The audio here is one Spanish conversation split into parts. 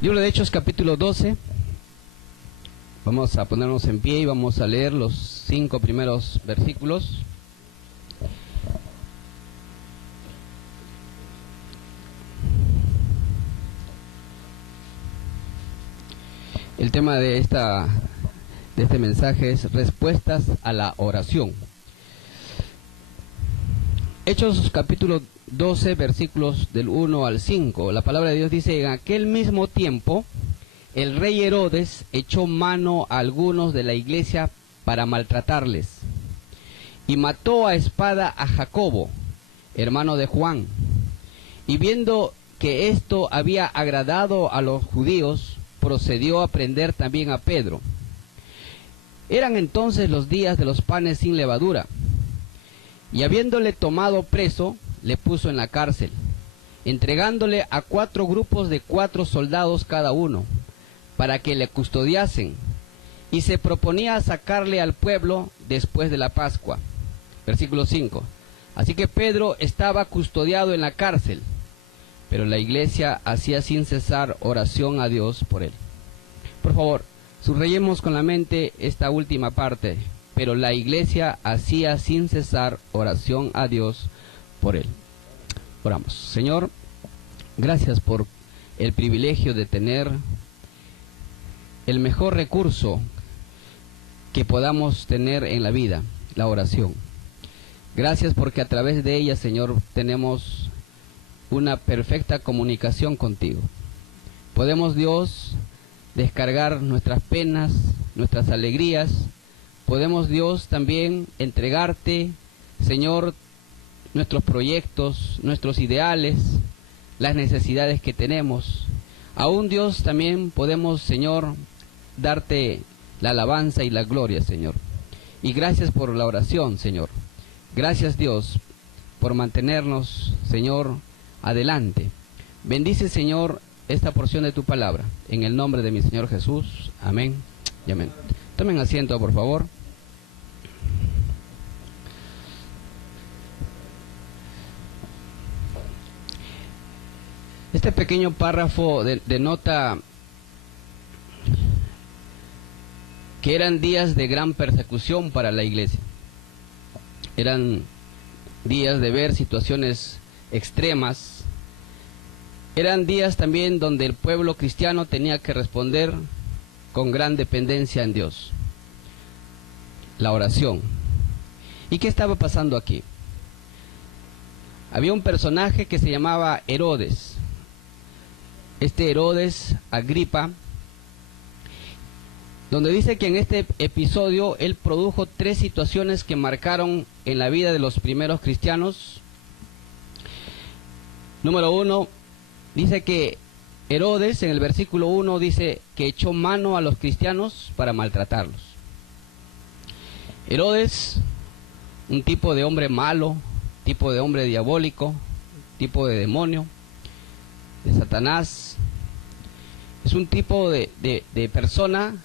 Libro de Hechos, capítulo 12. Vamos a ponernos en pie y vamos a leer los 5 primeros versículos. El tema de este mensaje es respuestas a la oración. Hechos capítulo 12, versículos del 1 al 5. La palabra de Dios dice: en aquel mismo tiempo, el rey Herodes echó mano a algunos de la iglesia para maltratarles, y mató a espada a Jacobo, hermano de Juan. Y viendo que esto había agradado a los judíos, procedió a prender también a Pedro. Eran entonces los días de los panes sin levadura, y habiéndole tomado preso, le puso en la cárcel, entregándole a 4 grupos de 4 soldados cada uno, para que le custodiasen, y se proponía sacarle al pueblo después de la Pascua. Versículo 5. Así que Pedro estaba custodiado en la cárcel, pero la iglesia hacía sin cesar oración a Dios por él. Por favor, subrayemos con la mente esta última parte. Pero la iglesia hacía sin cesar oración a Dios por él. Oramos. Señor, gracias por el privilegio de tener el mejor recurso que podamos tener en la vida, la oración. Gracias porque a través de ella, Señor, tenemos una perfecta comunicación contigo. Podemos, Dios, descargar nuestras penas, nuestras alegrías. Podemos, Dios, también entregarte, Señor, nuestros proyectos, nuestros ideales, las necesidades que tenemos. Aún, Dios, también podemos, Señor, darte la alabanza y la gloria, Señor. Y gracias por la oración, Señor. Gracias, Dios, por mantenernos, Señor, adelante. Bendice, Señor, esta porción de tu palabra. En el nombre de mi Señor Jesús. Amén y amén. Tomen asiento, por favor. Este pequeño párrafo denota que eran días de gran persecución para la iglesia. Eran días de ver situaciones extremas. Eran días también donde el pueblo cristiano tenía que responder con gran dependencia en Dios. La oración. ¿Y qué estaba pasando aquí? Había un personaje que se llamaba Herodes. Este Herodes Agripa, donde dice que en este episodio él produjo 3 situaciones que marcaron en la vida de los primeros cristianos. Número 1, dice que Herodes, en el versículo 1, dice que echó mano a los cristianos para maltratarlos. Herodes, un tipo de hombre malo, tipo de hombre diabólico, tipo de demonio, de Satanás. Es un tipo de persona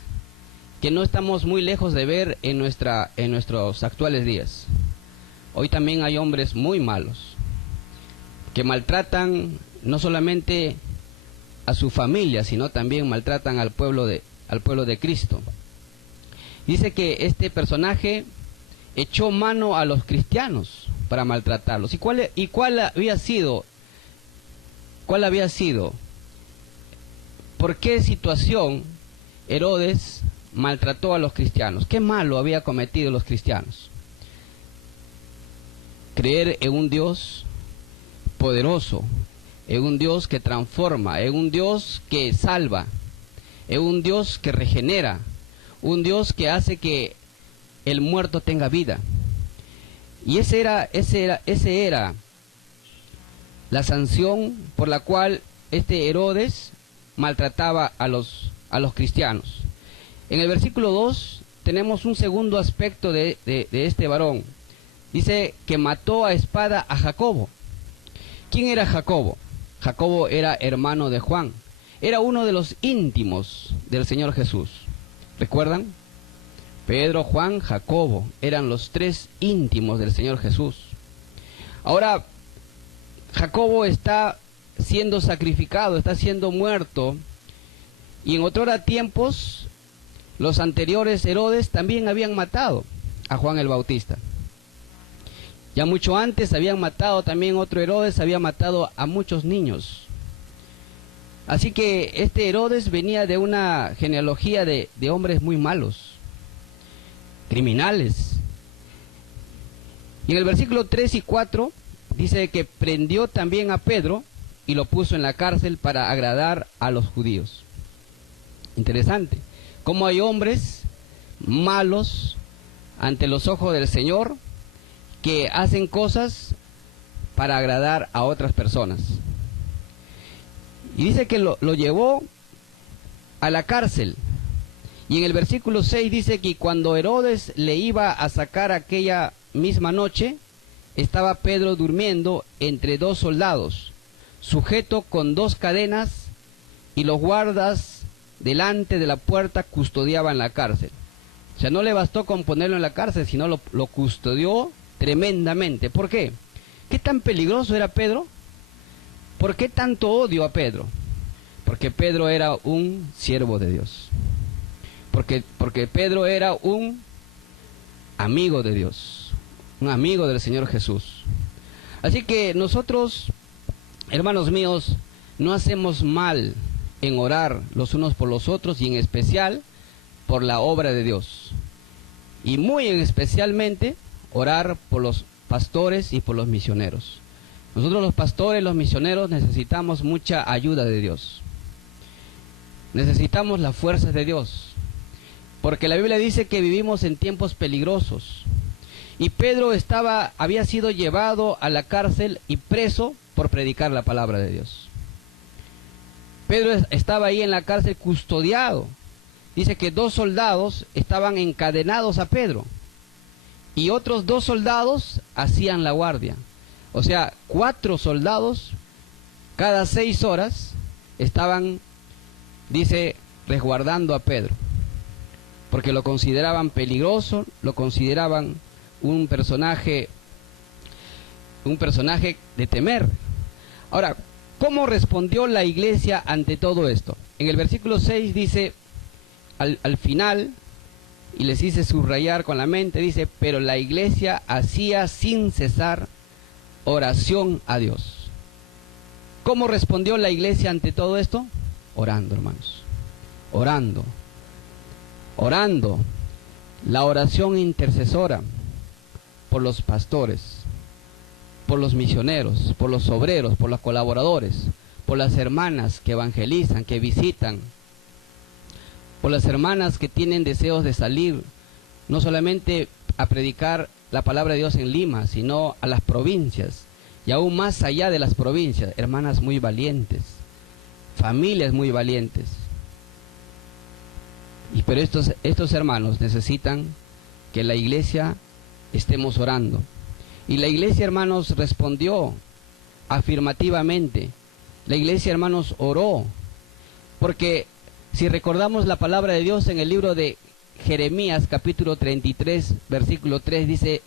que no estamos muy lejos de ver en nuestros actuales días. Hoy también hay hombres muy malos que maltratan no solamente a su familia, sino también maltratan al pueblo de Cristo. Dice que este personaje echó mano a los cristianos para maltratarlos. ¿Y cuál había sido? ¿Por qué situación Herodes maltrató a los cristianos? ¿Qué malo había cometido los cristianos? Creer en un Dios poderoso, en un Dios que transforma, en un Dios que salva, en un Dios que regenera, un Dios que hace que el muerto tenga vida. Y ese era la sanción por la cual este Herodes maltrataba a los cristianos. En el versículo 2 tenemos un segundo aspecto de este varón. Dice que mató a espada a Jacobo. ¿Quién era Jacobo? Jacobo era hermano de Juan. Era uno de los íntimos del Señor Jesús. ¿Recuerdan? Pedro, Juan, Jacobo eran los 3 íntimos del Señor Jesús. Ahora, Jacobo está siendo sacrificado, está siendo muerto Y en otrora tiempos, los anteriores Herodes también habían matado a Juan el Bautista. Ya mucho antes habían matado también otro Herodes, había matado a muchos niños. Así que este Herodes venía de una genealogía de hombres muy malos, criminales. Y en el versículo 3 y 4 dice que prendió también a Pedro y lo puso en la cárcel para agradar a los judíos. Interesante, cómo hay hombres malos ante los ojos del Señor que hacen cosas para agradar a otras personas. Y dice que lo llevó a la cárcel. Y en el versículo 6 dice que cuando Herodes le iba a sacar aquella misma noche, estaba Pedro durmiendo entre dos soldados, sujeto con dos cadenas, y los guardas delante de la puerta custodiaban la cárcel. O sea, no le bastó con ponerlo en la cárcel, sino lo custodió tremendamente. ¿Por qué? ¿Qué tan peligroso era Pedro? ¿Por qué tanto odio a Pedro? Porque Pedro era un siervo de Dios. Porque Pedro era un amigo de Dios, un amigo del Señor Jesús. Así que nosotros, hermanos míos, no hacemos mal en orar los unos por los otros, y en especial por la obra de Dios. Y muy especialmente orar por los pastores y por los misioneros. Nosotros los pastores, los misioneros, necesitamos mucha ayuda de Dios. Necesitamos las fuerzas de Dios. Porque la Biblia dice que vivimos en tiempos peligrosos. Y Pedro había sido llevado a la cárcel y preso por predicar la palabra de Dios. Pedro estaba ahí en la cárcel custodiado. Dice que 2 soldados estaban encadenados a Pedro. Y otros 2 soldados hacían la guardia. O sea, 4 soldados cada 6 horas estaban, dice, resguardando a Pedro. Porque lo consideraban peligroso, lo consideraban un personaje de temer. Ahora, ¿cómo respondió la iglesia ante todo esto? En el versículo 6 dice, al final, y les hice subrayar con la mente, dice, pero la iglesia hacía sin cesar oración a Dios. ¿Cómo respondió la iglesia ante todo esto? Orando, hermanos. Orando. Orando. La oración intercesora por los pastores, por los misioneros, por los obreros, por los colaboradores, por las hermanas que evangelizan, que visitan, por las hermanas que tienen deseos de salir, no solamente a predicar la palabra de Dios en Lima, sino a las provincias, y aún más allá de las provincias, hermanas muy valientes, familias muy valientes. Pero estos hermanos necesitan que la iglesia estemos orando. Y la iglesia, hermanos, respondió afirmativamente. La iglesia, hermanos, oró. Porque si recordamos la palabra de Dios en el libro de Jeremías, capítulo 33, versículo 3, dice,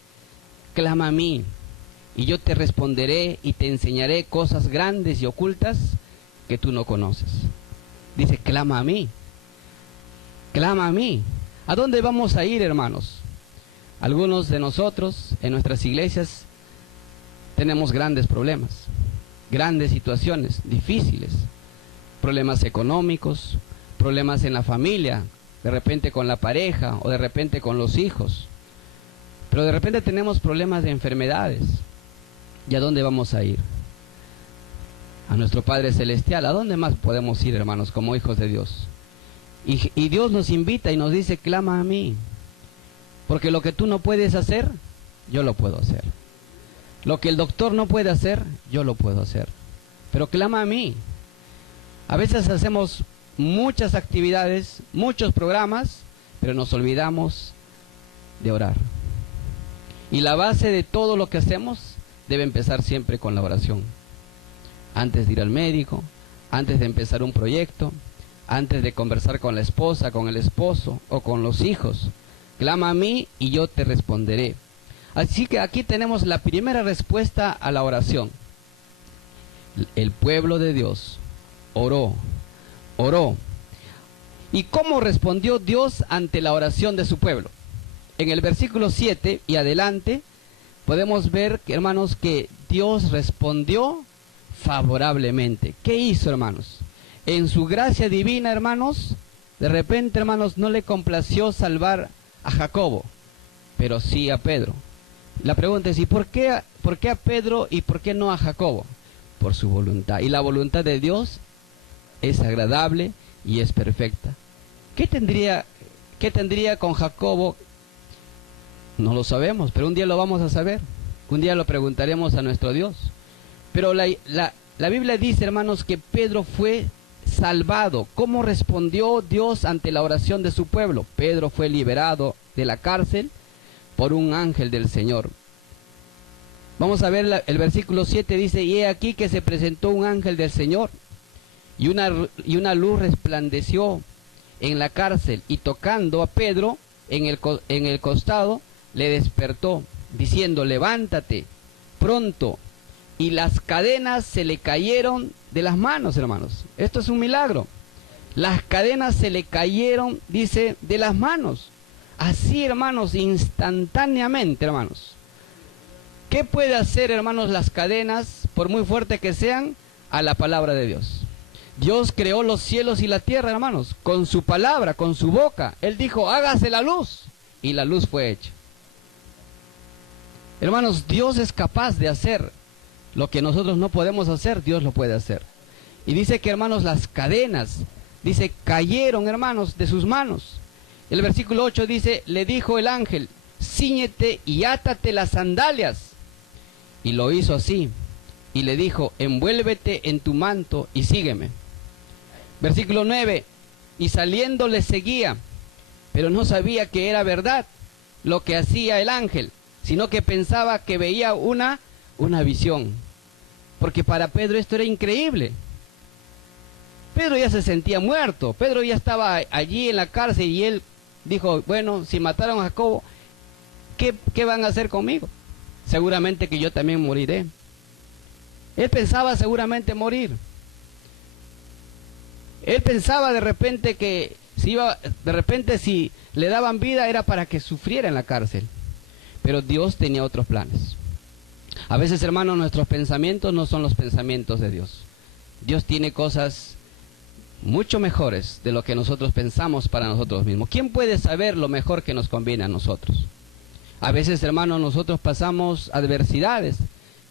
clama a mí, y yo te responderé y te enseñaré cosas grandes y ocultas que tú no conoces. Dice, clama a mí. Clama a mí. ¿A dónde vamos a ir, hermanos? Algunos de nosotros en nuestras iglesias tenemos grandes problemas, grandes situaciones difíciles, problemas económicos, problemas en la familia, de repente con la pareja o de repente con los hijos. Pero de repente tenemos problemas de enfermedades. ¿Y a dónde vamos a ir? A nuestro Padre Celestial. ¿A dónde más podemos ir, hermanos, como hijos de Dios? Y Dios nos invita y nos dice, clama a mí. Porque lo que tú no puedes hacer, yo lo puedo hacer. Lo que el doctor no puede hacer, yo lo puedo hacer. Pero clama a mí. A veces hacemos muchas actividades, muchos programas, pero nos olvidamos de orar. Y la base de todo lo que hacemos debe empezar siempre con la oración. Antes de ir al médico, antes de empezar un proyecto, antes de conversar con la esposa, con el esposo o con los hijos. Clama a mí y yo te responderé. Así que aquí tenemos la primera respuesta a la oración. El pueblo de Dios oró. ¿Y cómo respondió Dios ante la oración de su pueblo? En el versículo 7 y adelante podemos ver, hermanos, que Dios respondió favorablemente. ¿Qué hizo, hermanos? En su gracia divina, hermanos, de repente, hermanos, no le complació salvar a Jacobo, pero sí a Pedro. La pregunta es, ¿y por qué a Pedro y por qué no a Jacobo? Por su voluntad. Y la voluntad de Dios es agradable y es perfecta. ¿Qué tendría con Jacobo? No lo sabemos, pero un día lo vamos a saber. Un día lo preguntaremos a nuestro Dios. Pero la Biblia dice, hermanos, que Pedro fue salvado. ¿Cómo respondió Dios ante la oración de su pueblo? Pedro fue liberado de la cárcel por un ángel del Señor. Vamos a ver el versículo 7, dice, y he aquí que se presentó un ángel del Señor, y una luz resplandeció en la cárcel, y tocando a Pedro en el costado, le despertó, diciendo, levántate pronto. Y las cadenas se le cayeron de las manos, hermanos. Esto es un milagro. Las cadenas se le cayeron, dice, de las manos. Así, hermanos, instantáneamente, hermanos. ¿Qué puede hacer, hermanos, las cadenas, por muy fuertes que sean, a la palabra de Dios? Dios creó los cielos y la tierra, hermanos, con su palabra, con su boca. Él dijo, hágase la luz, y la luz fue hecha. Hermanos, Dios es capaz de hacer lo que nosotros no podemos hacer, Dios lo puede hacer. Y dice que, hermanos, las cadenas, dice, cayeron, hermanos, de sus manos. El versículo 8 dice, le dijo el ángel, cíñete y átate las sandalias. Y lo hizo así. Y le dijo, envuélvete en tu manto y sígueme. Versículo 9, y saliendo le seguía, pero no sabía que era verdad lo que hacía el ángel, sino que pensaba que veía una visión. Porque para Pedro esto era increíble. Pedro ya se sentía muerto, Pedro ya estaba allí en la cárcel y él dijo, bueno, si mataron a Jacobo, ¿qué van a hacer conmigo? Seguramente que yo también moriré. Él pensaba seguramente morir. Él pensaba de repente que si le daban vida era para que sufriera en la cárcel. Pero Dios tenía otros planes. A veces, hermanos, nuestros pensamientos no son los pensamientos de Dios. Dios tiene cosas mucho mejores de lo que nosotros pensamos para nosotros mismos. ¿Quién puede saber lo mejor que nos conviene a nosotros? A veces, hermanos, nosotros pasamos adversidades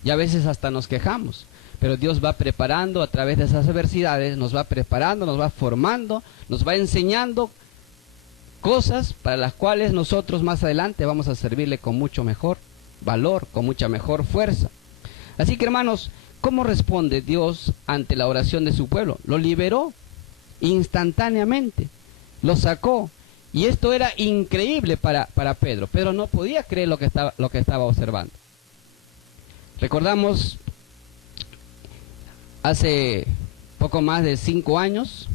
y a veces hasta nos quejamos. Pero Dios va preparando a través de esas adversidades, nos va preparando, nos va formando, nos va enseñando cosas para las cuales nosotros más adelante vamos a servirle con mucho mejor valor, con mucha mejor fuerza. Así que, hermanos, ¿cómo responde Dios ante la oración de su pueblo? Lo liberó instantáneamente, lo sacó. Y esto era increíble para Pedro. Pedro no podía creer lo que estaba observando. Recordamos, hace poco más de 5 años,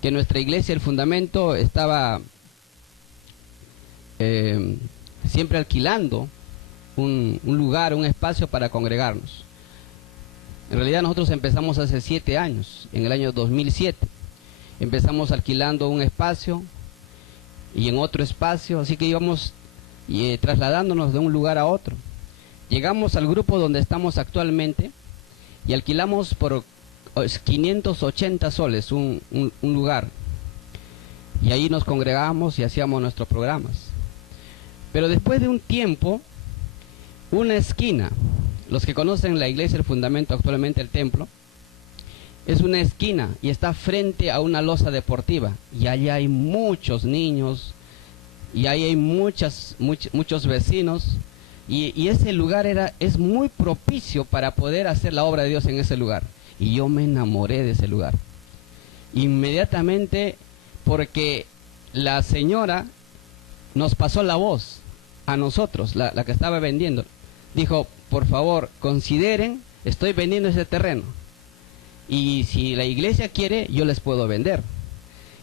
que nuestra iglesia, el Fundamento, estaba siempre alquilando un lugar, un espacio para congregarnos. En realidad nosotros empezamos hace 7 años, en el año 2007. Empezamos alquilando un espacio y en otro espacio, así que íbamos trasladándonos de un lugar a otro. Llegamos al grupo donde estamos actualmente y alquilamos por 580 soles un lugar. Y ahí nos congregábamos y hacíamos nuestros programas. Pero después de un tiempo, una esquina, los que conocen la iglesia, el Fundamento, actualmente el templo, es una esquina y está frente a una losa deportiva. Y allí hay muchos niños y ahí hay muchos vecinos. Y ese lugar es muy propicio para poder hacer la obra de Dios en ese lugar. Y yo me enamoré de ese lugar. Inmediatamente, porque la señora nos pasó la voz a nosotros, la que estaba vendiendo. Dijo, por favor, consideren, estoy vendiendo ese terreno. Y si la iglesia quiere, yo les puedo vender.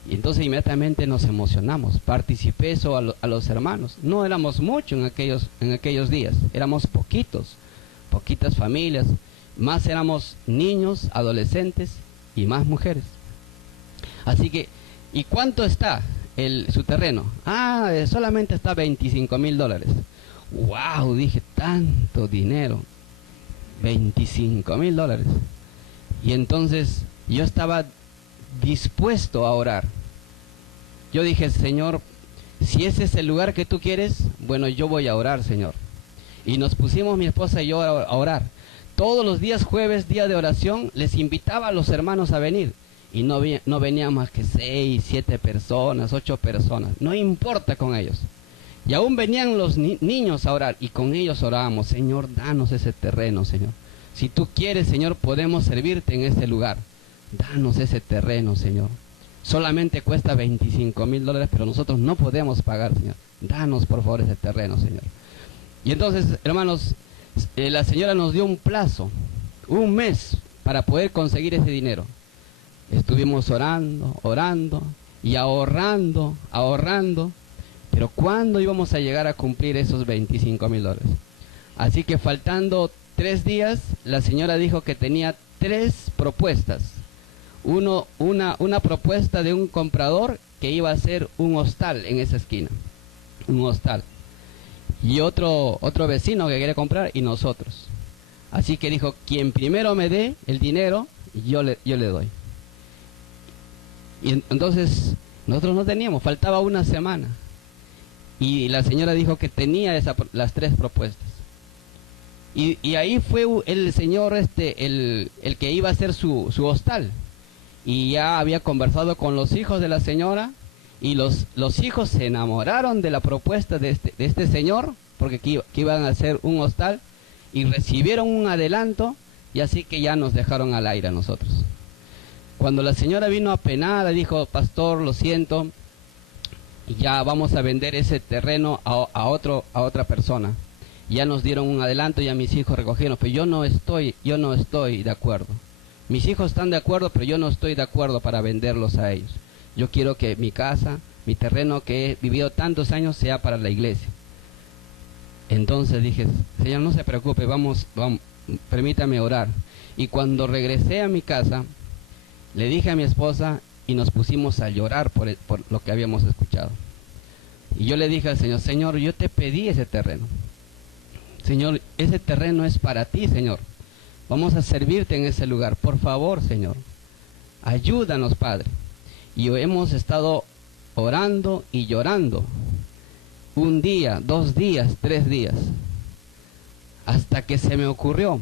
Y entonces inmediatamente nos emocionamos. Participé eso a los hermanos. No éramos muchos en aquellos días. Éramos poquitas familias. Más éramos niños, adolescentes y más mujeres. Así que ¿Y cuánto está su terreno? Ah, solamente está $25,000. ¡Wow! Dije, tanto dinero. $25,000. Y entonces yo estaba dispuesto a orar. Yo dije, Señor, si ese es el lugar que tú quieres, bueno, yo voy a orar, Señor. Y nos pusimos mi esposa y yo a orar. Todos los días jueves, día de oración, les invitaba a los hermanos a venir. Y no venían más que 6, 7 personas, 8 personas. No importa con ellos. Y aún venían los niños a orar. Y con ellos orábamos, Señor, danos ese terreno, Señor. Si tú quieres, Señor, podemos servirte en ese lugar. Danos ese terreno, Señor. Solamente cuesta $25,000, pero nosotros no podemos pagar, Señor. Danos, por favor, ese terreno, Señor. Y entonces, hermanos, la señora nos dio un plazo, un mes, para poder conseguir ese dinero. Estuvimos orando y ahorrando. Pero ¿cuándo íbamos a llegar a cumplir esos $25,000? Así que faltando 3 días, la señora dijo que tenía 3 propuestas. Una propuesta de un comprador que iba a hacer un hostal en esa esquina. Un hostal. Y otro vecino que quiere comprar y nosotros. Así que dijo, quien primero me dé el dinero, yo le doy. Y entonces nosotros no teníamos, faltaba una semana. Y la señora dijo que tenía las 3 propuestas. Y ahí fue el señor el que iba a hacer su hostal. Y ya había conversado con los hijos de la señora. Y los hijos se enamoraron de la propuesta de este señor, porque que iban a hacer un hostal, y recibieron un adelanto, y así que ya nos dejaron al aire a nosotros. Cuando la señora vino apenada, dijo, pastor, lo siento, ya vamos a vender ese terreno a otra persona. Ya nos dieron un adelanto, ya mis hijos recogieron, pero yo no estoy de acuerdo. Mis hijos están de acuerdo, pero yo no estoy de acuerdo para venderlos a ellos. Yo quiero que mi casa, mi terreno que he vivido tantos años sea para la iglesia. Entonces dije, Señor, no se preocupe, vamos, permítame orar. Y cuando regresé a mi casa, le dije a mi esposa y nos pusimos a llorar por lo que habíamos escuchado. Y yo le dije al Señor, Señor, yo te pedí ese terreno. Señor, ese terreno es para ti, Señor. Vamos a servirte en ese lugar. Por favor, Señor, ayúdanos, Padre. Y hemos estado orando y llorando. 1 día, 2 días, 3 días. Hasta que se me ocurrió.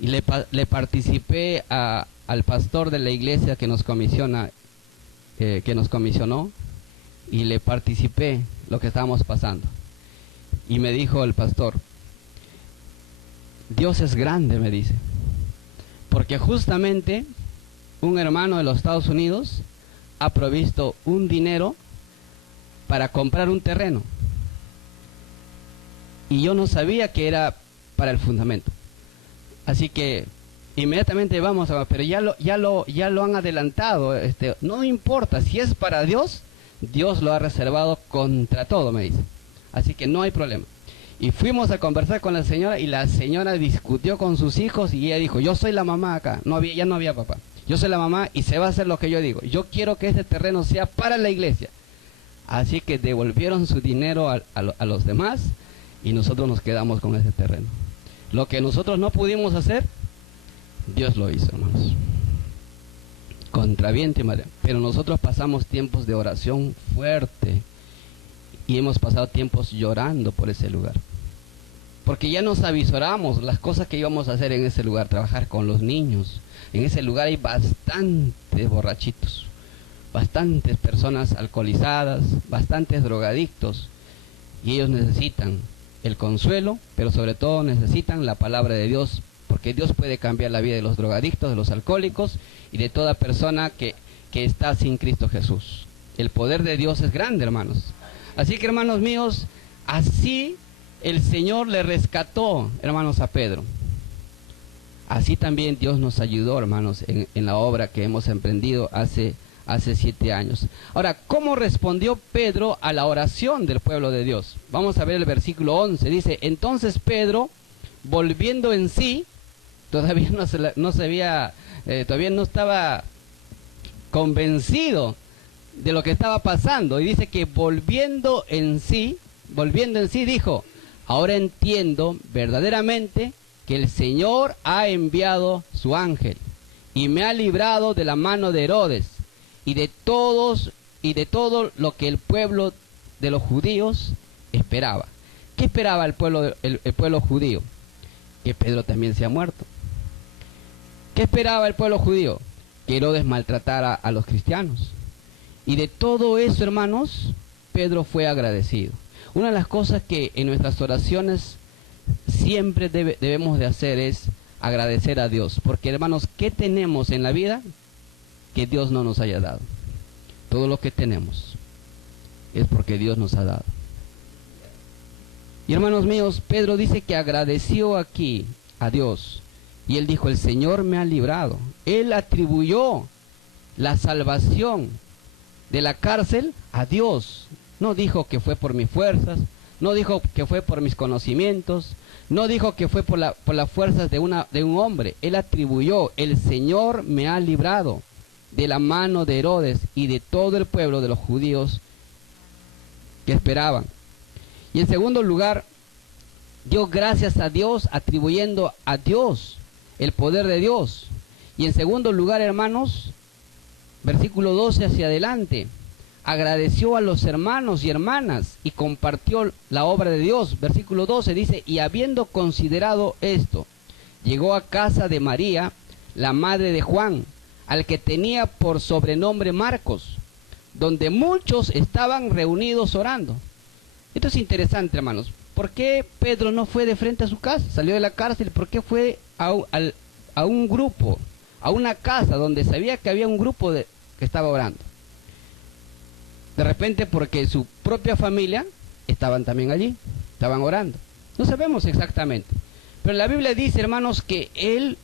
Y le participé al pastor de la iglesia que nos comisionó. Y le participé lo que estábamos pasando. Y me dijo el pastor, Dios es grande, me dice. Porque justamente un hermano de los Estados Unidos ha provisto un dinero para comprar un terreno. Y yo no sabía que era para el fundamento. Así que inmediatamente vamos a... Pero ya lo han adelantado. No importa, si es para Dios, Dios lo ha reservado contra todo, me dice. Así que no hay problema. Y fuimos a conversar con la señora y la señora discutió con sus hijos y ella dijo, yo soy la mamá acá. Ya no había papá. Yo soy la mamá y se va a hacer lo que yo digo. Yo quiero que este terreno sea para la iglesia. Así que devolvieron su dinero a los demás y nosotros nos quedamos con ese terreno. Lo que nosotros no pudimos hacer, Dios lo hizo, hermanos. Contra viento y marea. Pero nosotros pasamos tiempos de oración fuerte y hemos pasado tiempos llorando por ese lugar. Porque ya nos avisoramos las cosas que íbamos a hacer en ese lugar, trabajar con los niños. En ese lugar hay bastantes borrachitos, bastantes personas alcoholizadas, bastantes drogadictos. Y ellos necesitan el consuelo, pero sobre todo necesitan la palabra de Dios, porque Dios puede cambiar la vida de los drogadictos, de los alcohólicos y de toda persona que está sin Cristo Jesús. El poder de Dios es grande, hermanos. Así que, hermanos míos, así el Señor le rescató, hermanos, a Pedro. Así también Dios nos ayudó, hermanos, en la obra que hemos emprendido hace 7 años. Ahora, ¿cómo respondió Pedro a la oración del pueblo de Dios? Vamos a ver el versículo 11. Dice, entonces Pedro, volviendo en sí, todavía no estaba convencido de lo que estaba pasando. Y dice que volviendo en sí, dijo: ahora entiendo verdaderamente que el Señor ha enviado su ángel y me ha librado de la mano de Herodes y de todo lo que el pueblo de los judíos esperaba. ¿Qué esperaba el pueblo judío? Que Pedro también sea muerto. ¿Qué esperaba el pueblo judío? Que Herodes maltratara a los cristianos. Y de todo eso, hermanos, Pedro fue agradecido. Una de las cosas que en nuestras oraciones siempre debemos de hacer es agradecer a Dios. Porque, hermanos, ¿qué tenemos en la vida que Dios no nos haya dado? Todo lo que tenemos es porque Dios nos ha dado. Y hermanos míos, Pedro dice que agradeció aquí a Dios. Y él dijo: el Señor me ha librado. Él atribuyó la salvación de la cárcel a Dios. No dijo que fue por mis fuerzas, no dijo que fue por mis conocimientos, no dijo que fue por las fuerzas de un hombre. Él atribuyó: el Señor me ha librado de la mano de Herodes y de todo el pueblo de los judíos que esperaban. Y en segundo lugar, dio gracias a Dios, atribuyendo a Dios el poder de Dios. Y en segundo lugar, hermanos, versículo 12 hacia adelante, agradeció a los hermanos y hermanas y compartió la obra de Dios. Versículo 12 dice: y habiendo considerado esto, llegó a casa de María, la madre de Juan, al que tenía por sobrenombre Marcos, donde muchos estaban reunidos orando. Esto es interesante, hermanos. ¿Por qué Pedro no fue de frente a su casa? Salió de la cárcel. ¿Por qué fue a un grupo, a una casa donde sabía que había un grupo que estaba orando? De repente porque su propia familia estaban también allí, estaban orando. No sabemos exactamente. Pero la Biblia dice, hermanos, que él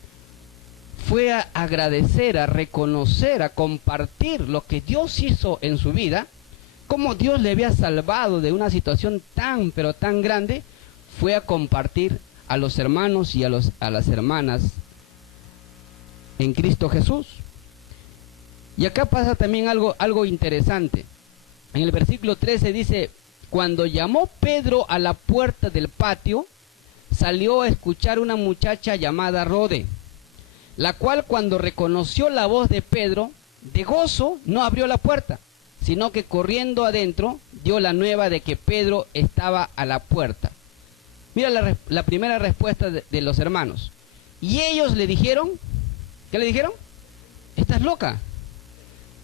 fue a agradecer, a reconocer, a compartir lo que Dios hizo en su vida, cómo Dios le había salvado de una situación tan, pero tan grande. Fue a compartir a los hermanos y a las hermanas en Cristo Jesús. Y acá pasa también algo interesante. En el versículo 13 dice: cuando llamó Pedro a la puerta del patio, salió a escuchar una muchacha llamada Rode, la cual, cuando reconoció la voz de Pedro, de gozo no abrió la puerta, sino que corriendo adentro dio la nueva de que Pedro estaba a la puerta. Mira la primera respuesta de los hermanos. Y ellos le dijeron, ¿qué le dijeron? ¿Estás loca?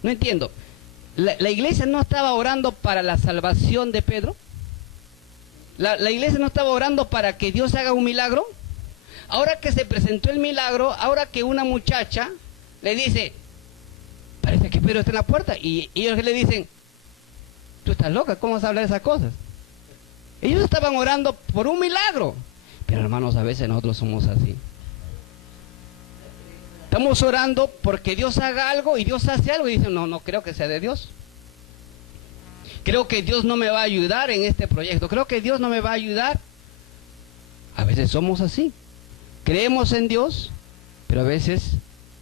No entiendo. ¿La iglesia no estaba orando para la salvación de Pedro? ¿La iglesia no estaba orando para que Dios haga un milagro? Ahora que se presentó el milagro, ahora que una muchacha le dice: parece que Pedro está en la puerta, y ellos le dicen: tú estás loca, ¿cómo vas a hablar de esas cosas? Ellos estaban orando por un milagro. Pero hermanos, a veces nosotros somos así. Estamos orando porque Dios haga algo y Dios hace algo y dicen: no creo que sea de Dios. Creo que Dios no me va a ayudar en este proyecto. Creo que Dios no me va a ayudar. A veces somos así. Creemos en Dios, pero a veces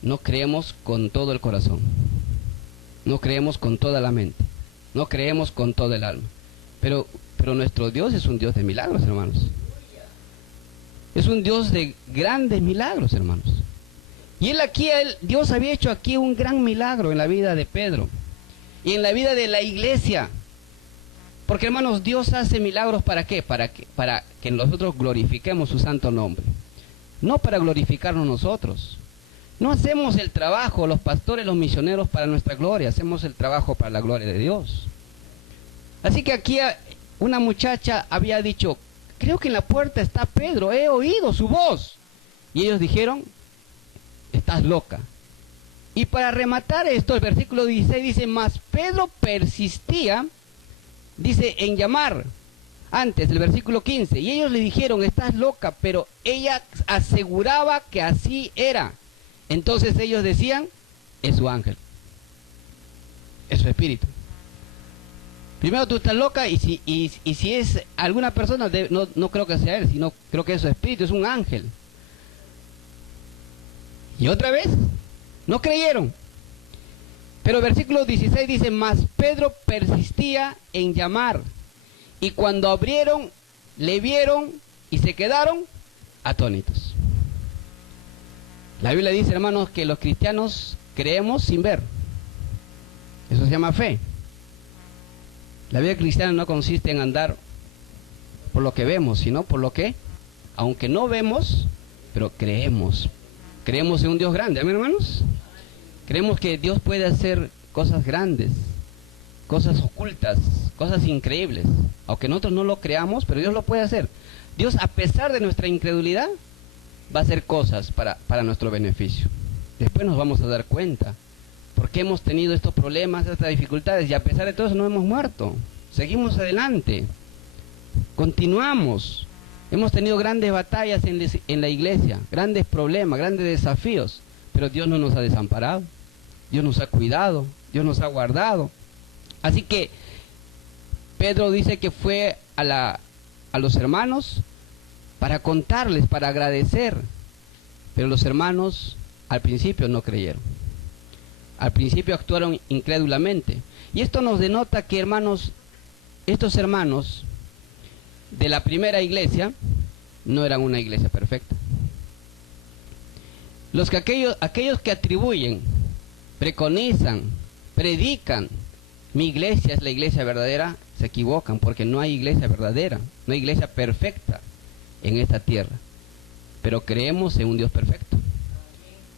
no creemos con todo el corazón. No creemos con toda la mente. No creemos con todo el alma. Pero nuestro Dios es un Dios de milagros, hermanos. Es un Dios de grandes milagros, hermanos. Y Dios había hecho aquí un gran milagro en la vida de Pedro y en la vida de la iglesia. Porque, hermanos, Dios hace milagros ¿para qué? Para que nosotros glorifiquemos su santo nombre. No para glorificarnos nosotros. No hacemos el trabajo, los pastores, los misioneros, para nuestra gloria. Hacemos el trabajo para la gloria de Dios. Así que aquí una muchacha había dicho: creo que en la puerta está Pedro, he oído su voz. Y ellos dijeron: estás loca. Y para rematar esto, el versículo 16 dice: mas Pedro persistía, dice, en llamar. Antes, el versículo 15, y ellos le dijeron: estás loca, pero ella aseguraba que así era. Entonces ellos decían: es su ángel, es su espíritu. Primero, tú estás loca, y si es alguna persona, no creo que sea él, sino creo que es su espíritu, es un ángel. Y otra vez, no creyeron. Pero el versículo 16 dice, mas Pedro persistía en llamar, y cuando abrieron, le vieron y se quedaron atónitos. La Biblia dice, hermanos, que los cristianos creemos sin ver. Eso se llama fe. La vida cristiana no consiste en andar por lo que vemos, sino por lo que, aunque no vemos, pero creemos. Creemos en un Dios grande, ¿amén, hermanos? Creemos que Dios puede hacer cosas grandes, cosas ocultas, cosas increíbles. Aunque nosotros no lo creamos, pero Dios lo puede hacer. Dios, a pesar de nuestra incredulidad, va a hacer cosas para nuestro beneficio. Después nos vamos a dar cuenta por qué hemos tenido estos problemas, estas dificultades, y a pesar de todo eso no hemos muerto. Seguimos adelante, continuamos. Hemos tenido grandes batallas en la iglesia, grandes problemas, grandes desafíos, pero Dios no nos ha desamparado, Dios nos ha cuidado, Dios nos ha guardado. Así que Pedro dice que fue a los hermanos para contarles, para agradecer, pero los hermanos al principio no creyeron. Al principio actuaron incrédulamente. Y esto nos denota que, hermanos, estos hermanos de la primera iglesia no eran una iglesia perfecta. Aquellos que atribuyen, preconizan, predican, mi iglesia es la iglesia verdadera, se equivocan, porque no hay iglesia verdadera, no hay iglesia perfecta en esta tierra. Pero creemos en un Dios perfecto,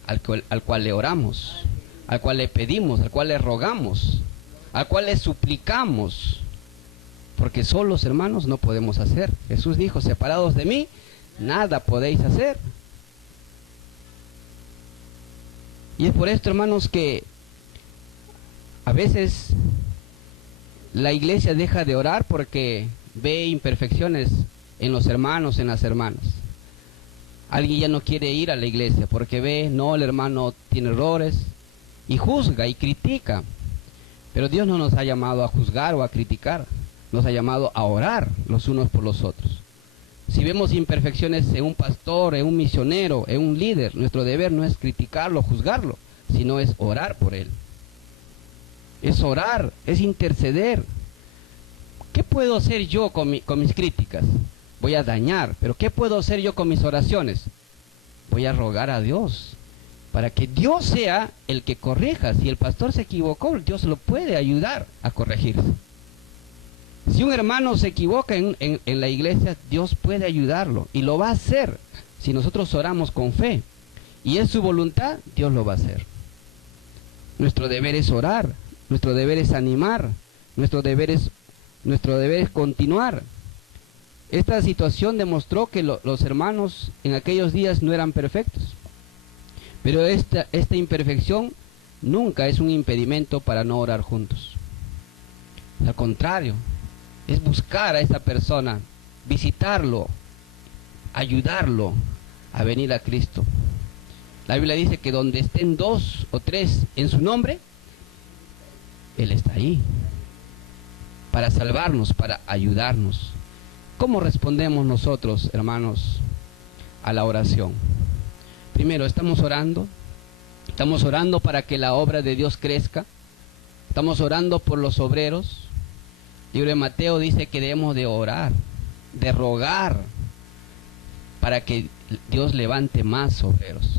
al cual le oramos, al cual le pedimos, al cual le rogamos, al cual le suplicamos, porque solos, hermanos, no podemos hacer. Jesús dijo, separados de mí, nada podéis hacer. Y es por esto, hermanos, que a veces la iglesia deja de orar porque ve imperfecciones en los hermanos, en las hermanas. Alguien ya no quiere ir a la iglesia porque ve, no, el hermano tiene errores, y juzga y critica. Pero Dios no nos ha llamado a juzgar o a criticar, nos ha llamado a orar los unos por los otros. Si vemos imperfecciones en un pastor, en un misionero, en un líder, nuestro deber no es criticarlo, juzgarlo, sino es orar por él. Es orar, es interceder. ¿Qué puedo hacer yo con mis críticas? Voy a dañar, pero ¿qué puedo hacer yo con mis oraciones? Voy a rogar a Dios, para que Dios sea el que corrija. Si el pastor se equivocó, Dios lo puede ayudar a corregirse. Si un hermano se equivoca en la iglesia, Dios puede ayudarlo, y lo va a hacer si nosotros oramos con fe. Y es su voluntad, Dios lo va a hacer. Nuestro deber es orar, nuestro deber es animar, nuestro deber es continuar. Esta situación demostró que los hermanos en aquellos días no eran perfectos. Pero esta imperfección nunca es un impedimento para no orar juntos. Al contrario, es buscar a esa persona, visitarlo, ayudarlo a venir a Cristo. La Biblia dice que donde estén 2 o 3 en su nombre, Él está ahí para salvarnos, para ayudarnos. ¿Cómo respondemos nosotros, hermanos, a la oración? Primero, estamos orando para que la obra de Dios crezca, estamos orando por los obreros. El libro de Mateo dice que debemos de orar, de rogar, para que Dios levante más obreros.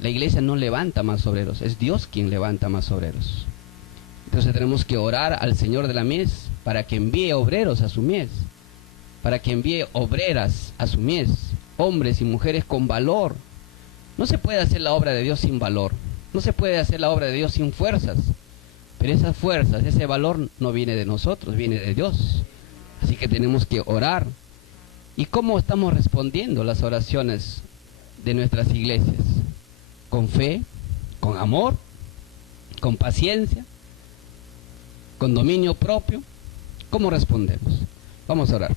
La iglesia no levanta más obreros, es Dios quien levanta más obreros. Entonces tenemos que orar al Señor de la mies para que envíe obreros a su mies, para que envíe obreras a su mies, hombres y mujeres con valor. No se puede hacer la obra de Dios sin valor, no se puede hacer la obra de Dios sin fuerzas, pero esas fuerzas, ese valor no viene de nosotros, viene de Dios. Así que tenemos que orar. ¿Y cómo estamos respondiendo las oraciones de nuestras iglesias? Con fe, con amor, con paciencia, con dominio propio. ¿Cómo respondemos? Vamos a orar.